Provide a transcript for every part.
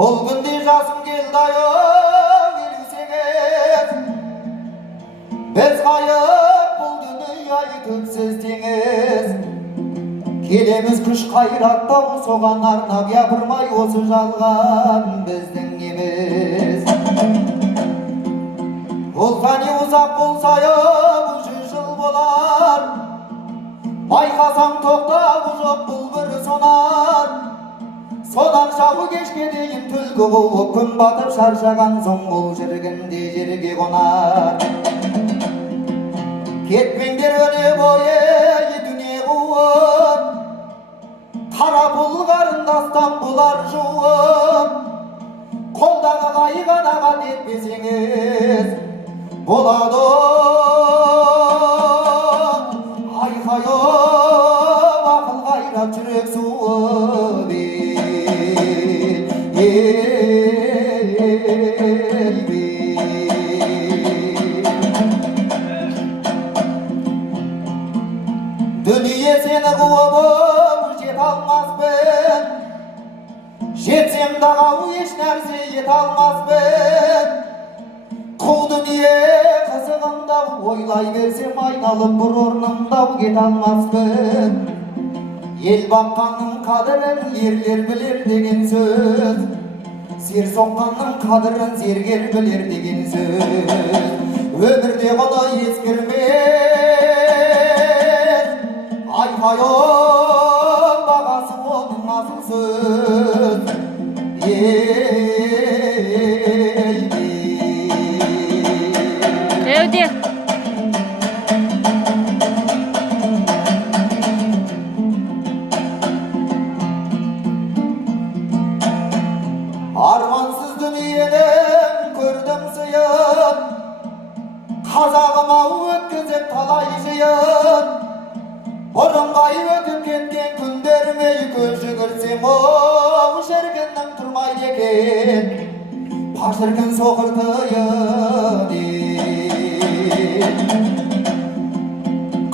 Ol günde жасым келді айым елу сегіз. Біз қайып бұл дүние көпсіз теңіз. Келеміз күш қайраттау соған арнап япырмай осы жалған біздің еміз. Ол қане ұзақ болса жүз жыл болар. Байқасаң тоқтауы жоқ бұл бір сонар. Содан шауы кешке дейін түлкі қуып күн батып шаршаған соң ол жүргенде жерге қонар. Кетпеңдер өне бойы дүние қуып, қара пұл қарындастан бұлар жуып. Қолдағы қайғанаға детпесеңіз болады айқайып ақыл қайрат жүрек суып. Дүние сені қуып жете алмаспын, жетсем дағы еш нәрсе ете алмаспын. Қу дүние қызығымда ойлай берсем айналып бір орнымда кете алмаспын. Ел баққанның қадірін ерлер білер деген сөз, сер соққанның қадірін зергер білер деген сөз. Өмірде қолай ескірмес, айқайып бағасы оның асыл сөз. Evde. Armansız dünyenin gördüm sıyın, Қазағыма өткізіп талай жиын. Бұрынғай өтіп кеткен күндеріме көз жүгірсем оң шіркіннің тұрмайды екен, пашіркін соқыр тыйын.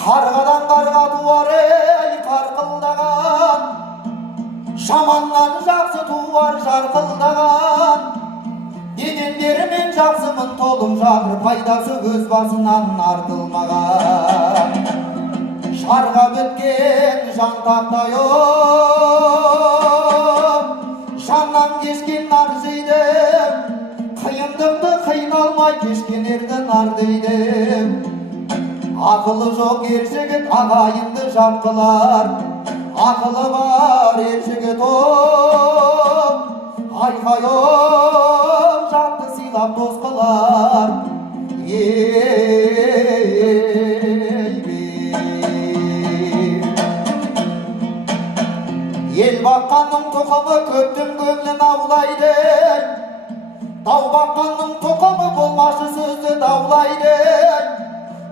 Қарғадан қарға туар қарқылдаған, жаманнан жақсы туар жарқылдаған. Дегендерімен жақсымын толым жатыр, пайдасы өз басынан артылмаған. Шарға біткен жан тақтайым, жаннан кешкен нар жейді. Қиындықты қиналмай кешкен ерді нар дейді. Ақылы жоқ ер жігіт ағайынды жат қылар, ақылы бар ер жігіт айқайып жатты сыйлап дос қылар. Ел баққанның тұқымы көптің көңлін аулайды, тау баққанның тұқымы болмашы сөзді даулайды.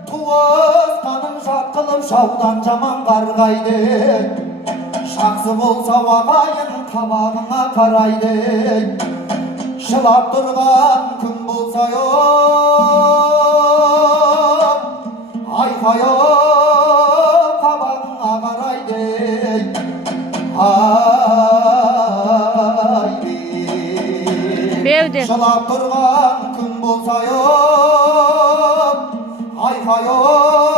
Туысқаның жат қылып жаудан жаман қарғайды, жақсы болса ағайын қабағыңа қарайды. Жылап тұрған күн болса айқайып қабағыңа қарайды. Жылап тұрған күн болса айқайып